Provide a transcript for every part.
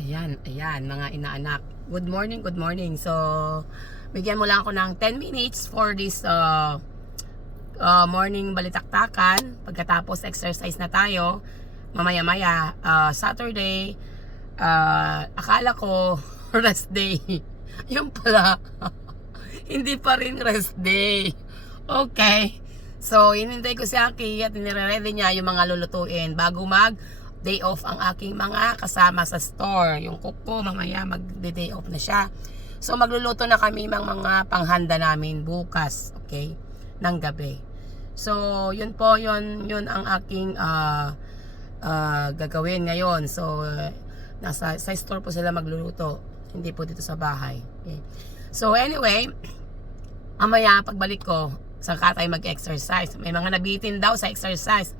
Ayan, mga inaanak. Good morning, good morning. So, bigyan mo lang ako ng 10 minutes for this morning balitaktakan. Pagkatapos exercise na tayo. Mamaya-maya, Saturday, akala ko rest day. Yung pala, hindi pa rin rest day. Okay. So, hinintay ko si Aki at nire-ready niya yung mga lulutuin bago day off ang aking mga kasama sa store. Yung cook ko, mamaya mag-day off na siya. So, magluluto na kami mga panghanda namin bukas, okay, ng gabi. So, yun po, yun ang aking gagawin ngayon. So, sa store po sila magluluto. Hindi po dito sa bahay. Okay. So, anyway, mamaya pagbalik ko, saka tayo mag-exercise. May mga nabitin daw sa exercise.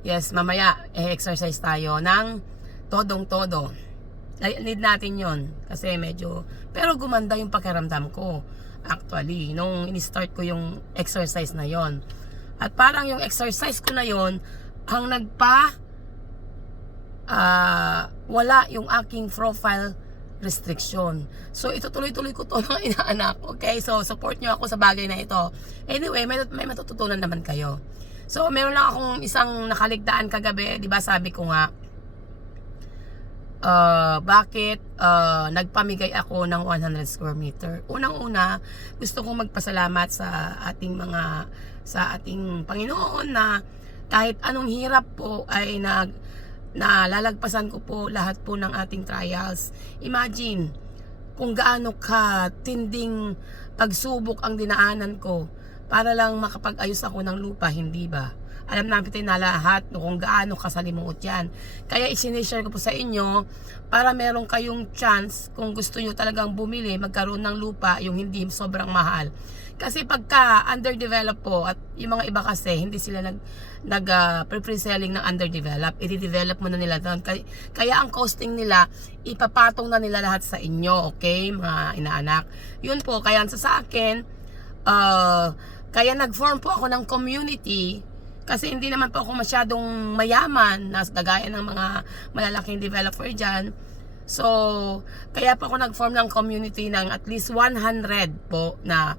Yes, mamaya exercise tayo ng todong-todo. Need natin yon kasi medyo, pero gumanda yung pakiramdam ko actually nung in-start ko yung exercise na yon. At parang yung exercise ko na yon ang wala yung aking profile restriction. So ito tuloy-tuloy ko to ng inaanak. Okay, so support nyo ako sa bagay na ito. Anyway, may matututunan naman kayo. So, meron lang akong isang nakaligtaan kagabi, 'di ba? Sabi ko nga bakit nagpamigay ako ng 100 square meter. Unang-una, gusto kong magpasalamat sa ating Panginoon na kahit anong hirap po ay nalalagpasan ko po lahat po ng ating trials. Imagine kung gaano ka tinding pagsubok ang dinaanan ko para lang makapag-ayos ako ng lupa, hindi ba? Alam natin na lahat kung gaano kasalimuot yan. Kaya isinishare ko po sa inyo para meron kayong chance kung gusto nyo talagang bumili, magkaroon ng lupa, yung hindi sobrang mahal. Kasi pagka underdeveloped po, at yung mga iba kasi, hindi sila pre-selling ng underdeveloped, i-develop mo na nila doon. Kaya ang costing nila, ipapatong na nila lahat sa inyo, okay, mga inaanak. Yun po, kaya sa akin, kaya nag-form po ako ng community kasi hindi naman po ako masyadong mayaman na kagaya ng mga malalaking developer dyan. So, kaya po ako nag-form ng community ng at least 100 po na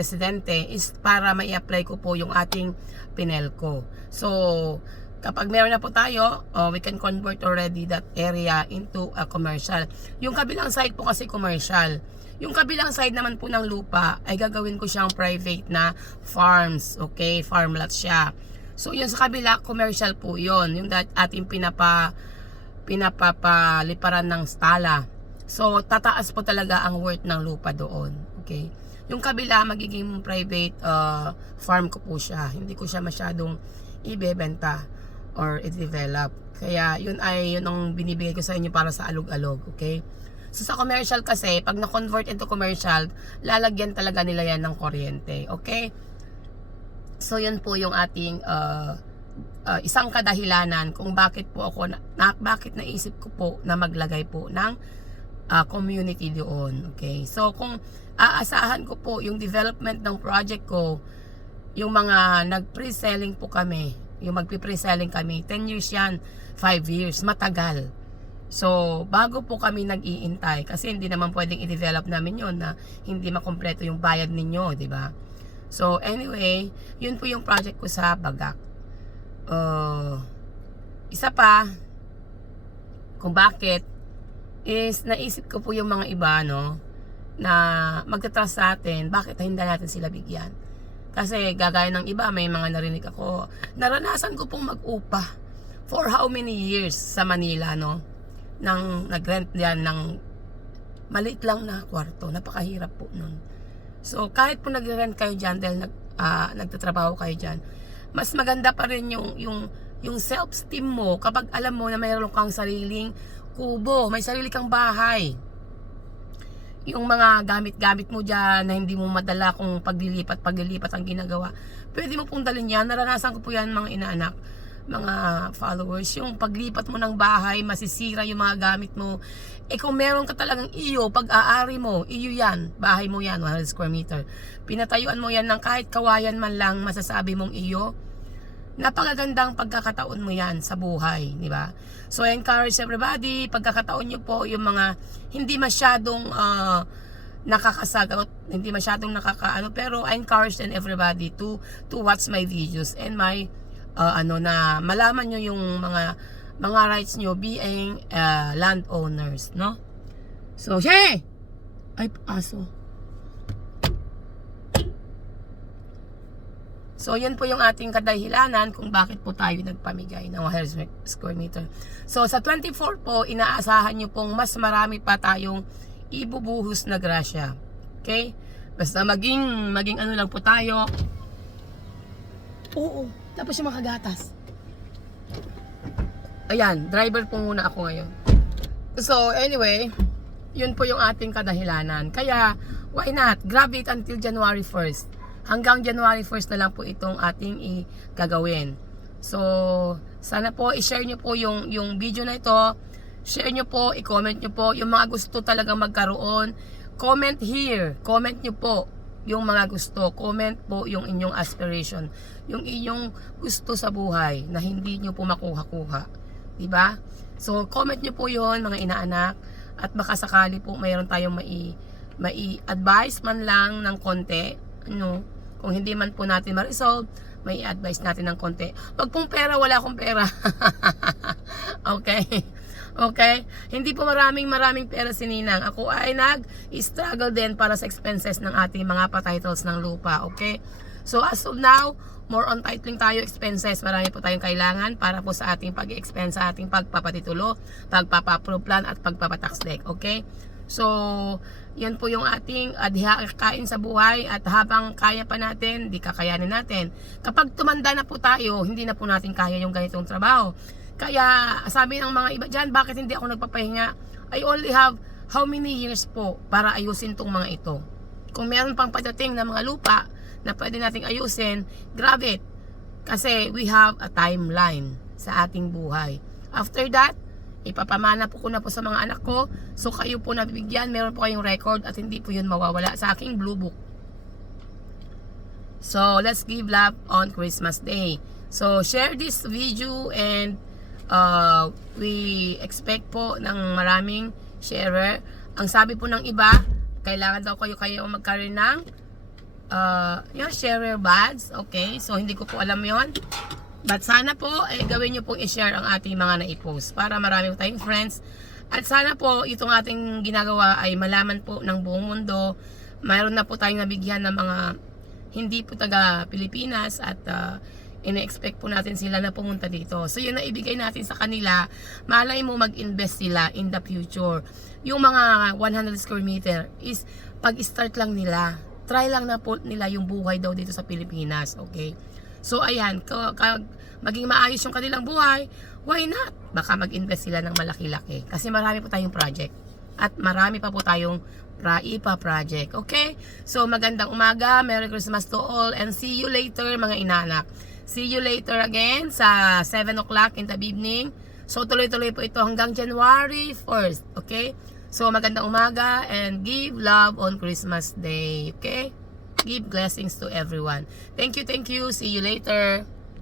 residente is para mai-apply ko po yung ating Pinelco. So, kapag meron na po tayo, we can convert already that area into a commercial. Yung kabilang side po kasi commercial. Yung kabilang side naman po ng lupa ay gagawin ko siyang private na farms, okay? Farm lot siya. So, yun sa kabila, commercial po yun. Yung ating pinapaliparan ng stala. So, tataas po talaga ang worth ng lupa doon, okay? Yung kabila, magiging private farm ko po siya. Hindi ko siya masyadong ibebenta or i-develop. Kaya, yun ang binibigay ko sa inyo para sa alog-alog, okay? So, sa commercial kasi, pag na-convert into commercial, lalagyan talaga nila yan ng kuryente. Okay? So, yun po yung ating isang kadahilanan kung bakit po ako, bakit naisip ko po na maglagay po ng community doon. Okay? So, kung aasahan ko po yung development ng project ko, yung mga nag-pre-selling po kami, yung magpi-pre-selling kami, 10 years yan, 5 years, matagal. So, bago po kami nag-iintay, kasi hindi naman pwedeng i-develop namin yon na hindi makompleto yung bayad ninyo, di ba? So, anyway, yun po yung project ko sa Bagak. Isa pa, kung bakit, is naisip ko po yung mga iba, no, na magtatrust sa atin, bakit hindi natin sila bigyan? Kasi gagaya ng iba, may mga narinig ako, naranasan ko pong mag-upa for how many years sa Manila, no? Nag-rent yan ng maliit lang na kwarto. Napakahirap po nun. So, kahit po nag-rent kayo dyan dahil nagtatrabaho kayo dyan, mas maganda pa rin yung self-esteem mo kapag alam mo na mayroon kang sariling kubo, may sarili kang bahay. Yung mga gamit-gamit mo dyan na hindi mo madala kung paglilipat ang ginagawa, pwede mo pong dalhin yan. Naranasan ko po yan, mga inaanak, mga followers, yung paglipat mo ng bahay, masisira yung mga gamit mo. Kung meron ka talagang iyo, pag-aari mo, iyo yan, bahay mo yan, 100 square meter. Pinatayuan mo yan ng kahit kawayan man lang, masasabi mong iyo, napakagandang pagkakataon mo yan sa buhay, di ba? So, I encourage everybody, pagkakataon nyo po yung mga hindi masyadong nakakasagot, hindi masyadong nakakaano, pero I encourage then everybody to watch my videos and my na malaman nyo yung mga rights nyo being landowners, no? So, hey! Ay, aso. So, yan po yung ating kadahilanan kung bakit po tayo nagpamigay ng 100 square meter. So, sa 24 po, inaasahan nyo pong mas marami pa tayong ibubuhos na grasya. Okay? Basta maging ano lang po tayo. Oo. Tapos yung makagatas. Ayan, driver po muna ako ngayon. So, anyway, yun po yung ating kadahilanan. Kaya, why not? Grab it until January 1st. Hanggang January 1st na lang po itong ating gagawin. So, sana po i-share nyo po yung video na ito. Share nyo po, i-comment nyo po yung mga gusto talagang magkaroon. Comment here. Comment nyo po yung mga gusto. Comment po yung inyong aspiration. Yung inyong gusto sa buhay na hindi nyo po makuha-kuha. Diba? So, comment nyo po yon mga inaanak. At baka sakali po mayroon tayong mai-advise man lang ng konti. Ano? Kung hindi man po natin ma-resolve, may advice natin ng konti. Wag pong pera, wala akong pera. Okay? Okay? Hindi po maraming pera si Ninang. Ako ay nag-struggle din para sa expenses ng ating mga pa-titles ng lupa. Okay? So as of now, more on titling tayo expenses. Marami po tayong kailangan para po sa ating pag-expense, sa ating pagpapatitulo, pagpapa-approve plan at pagpapa-tax deck. Okay? So, yan po yung ating kain sa buhay at habang kaya pa natin, di kakayanin natin. Kapag tumanda na po tayo, hindi na po natin kaya yung ganitong trabaho. Kaya sabi ng mga iba dyan, bakit hindi ako nagpapahinga? I only have how many years po para ayusin tong mga ito. Kung meron pang padating na mga lupa na pwede nating ayusin, grab it. Kasi we have a timeline sa ating buhay. After that, ipapamana po ko na po sa mga anak ko. So kayo po nabibigyan, meron po kayong record at hindi po yun mawawala sa aking blue book. So let's give love on Christmas Day. So share this video and we expect po ng maraming sharer. Ang sabi po ng iba, kailangan daw kayo magkaroon ng yung sharer badge. Okay, so hindi ko po alam yon. But sana po, gawin nyo pong i-share ang ating mga na-post para marami po tayong friends. At sana po, itong ating ginagawa ay malaman po ng buong mundo. Mayroon na po tayong nabigyan ng mga hindi po taga Pilipinas at ina-expect po natin sila na pumunta dito. So yun na ibigay natin sa kanila. Malay mo mag-invest sila in the future. Yung mga 100 square meter is pag-start lang nila. Try lang na po nila yung buhay daw dito sa Pilipinas. Okay? So ayan, maging maayos yung kanilang buhay, why not? Baka mag-invest sila ng malaki-laki. Kasi marami po tayong project. At marami pa po tayong project. Okay? So magandang umaga, Merry Christmas to all, and see you later mga inanak. See you later again sa 7 o'clock in the evening. So tuloy-tuloy po ito hanggang January 1st. Okay? So magandang umaga and give love on Christmas Day. Okay? Give blessings to everyone. Thank you. See you later.